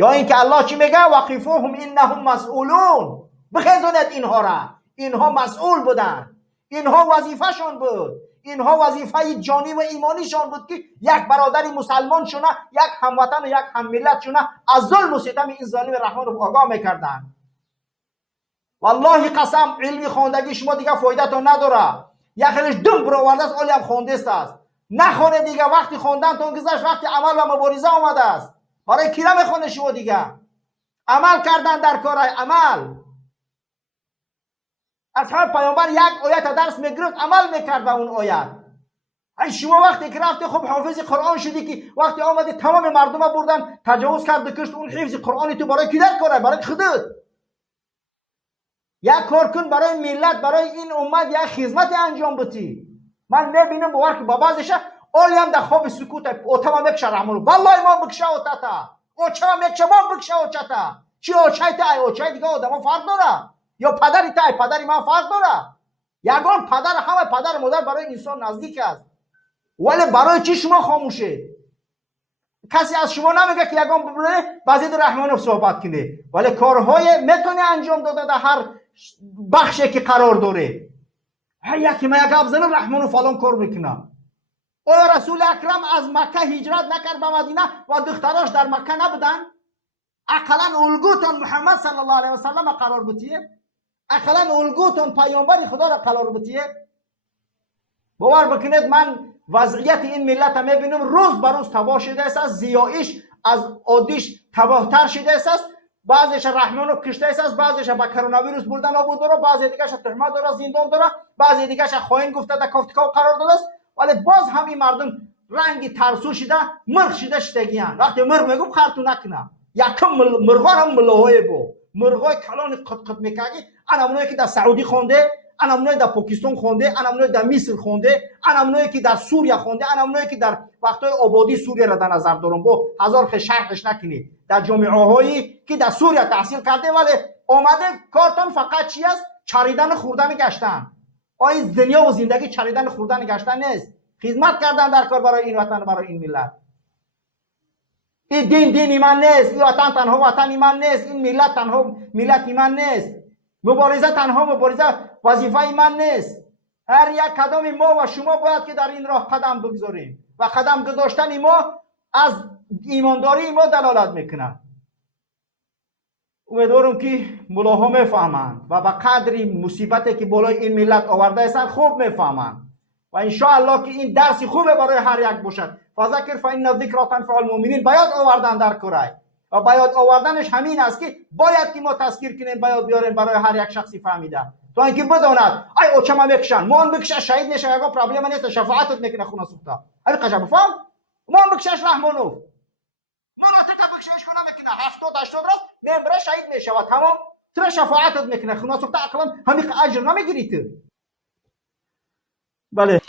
یا اینکه الله چی میگه؟ وقفوهم انهم مسئولون، بخیزونید اینها را، اینها مسئول بودن، اینها وظیفهشون بود، اینها وظیفه جانی و ایمانیشون بود که یک برادر مسلمان شونه، یک هموطن و یک همملت شونه از ظلم و ستم این ظالم رحمان رو آگاه میکردن. والله قسم علمی خواندگی شما دیگه فایدهتون نداره. یک خیلیش دم برآورده است، اولی هم خوانده است. نخونه دیگه، وقتی خوندن تون گذشت، وقتی عمل و مبارزه آمده است. برای کی را میخونه شما دیگه؟ عمل کردن در کارهای عمل. اصحاب پیامبر یک آیت درس میگرفت عمل میکرد به اون آیت. ای شما وقتی که رفتی خب حافظ قرآن شدی که وقتی آمدی تمام مردم بردن تجاوز کرد کشت، اون حفظ قرآنی تو برای کی در کاره؟ برای خودت. یک کار کن برای ملت، برای این امت یک خدمت انجام بدی. من میبینم باور که با بعضیش اولی هم در خواب سکوت اوتما میکشه رحمون، والله ما بکشه اوتتا اوچا میکشه ما بکشه اوچتا. چی اوچای تا؟ اوچای دیگه آدم فرق داره، یا پدری تا پدری من فرق داره. یگان پدر همه پدر مادر برای انسان نزدیک است، ولی برای چی شما خاموشه؟ کسی از شما نمیگه که یگان ببره بازید رحمانوف صحبت کنه، ولی کارهای میتونه انجام داده در هر بخشی که قرار داره. یکی ما یک ابزن رحمانوف فلان کار میکنه. آیا رسول اکرم از مکه هجرت نکرد به مدینه و دختراش در مکه نبودن؟ اقلا الگوتون محمد صلی الله علیه و سلم قرار بتیه؟ اقلا الگوتون پیامبر خدا را قرار بتیه؟ باور بکنید من وضعیت این ملت هم میبینم روز بر روز تباه شده است، از زیایش از عادیش تباهتر شده است. بعضیش رحمانو کشته است، بعضیش با کرونا ویروس بردن آبود داره، بعضی دیگه‌اش تهمت داره، زندان داره، بعضی دیگه‌اش خائن گفته در کافتکا قرار داده است. ولی باز همین مردم رنگی ترسو شده، مرغ شده شتگیان. وقتی مرغ میگم خرتو نکنه، یکم مرغا هم ملاهای بو مرغای کلان قط قط میکردی. انا اونایی که در سعودی خونده، انا اونایی در پاکستان خونده، انا اونایی در مصر خونده، انا اونایی که در سوریه خونده، انا اونایی که در وقتای آبادی سوریه را در نظر دارم، با هزار خش شرحش نکنید، در جامعه هایی که در سوریه تحصیل کرده ولی آمده کارتون فقط چی است؟ چریدن خوردن گشتن. آیا دنیا و زندگی چریدن خوردن گشتن نیست؟ خدمت کردن در کار برای این وطن، برای این ملت. این دین ایمان نیست، این وطن تنها وطن ایمان نیست، این ملت تنها ملت ایمان نیست، مبارزه تنها مبارزه وظیفه ایمان نیست. هر یک قدم ما و شما باید که در این راه قدم بگذاریم و قدم گذاشتن ما از ایمانداری ما دلالت میکنه. امیدوارم که ملاها میفهمند و به قدری مصیبتی که بالای این ملت آورده است خوب میفهمند و ان شاء الله که این درسی خوبه برای هر یک باشد. فذکر فان الذکر تنفع المؤمنین. باید آوردن در کارای و باید آوردنش همین است که باید که ما تذکیر کنیم، باید بیاریم برای هر یک شخصی فهمیده تا اینکه بداند ای او چما میکشن ما هم بکشه شهید نشه، اگه پرابلم نیست شفاعتت میکنه خونه سوخته. ای قشنگ بفهم ما هم بکشش رحمانو ما را تا بکشش کنه میکنه 70 80 راست نمره شهید میشه و تمام تو شفاعتت میکنه خونه سوخته. اقلا همین اجر نمیگیری تو. بله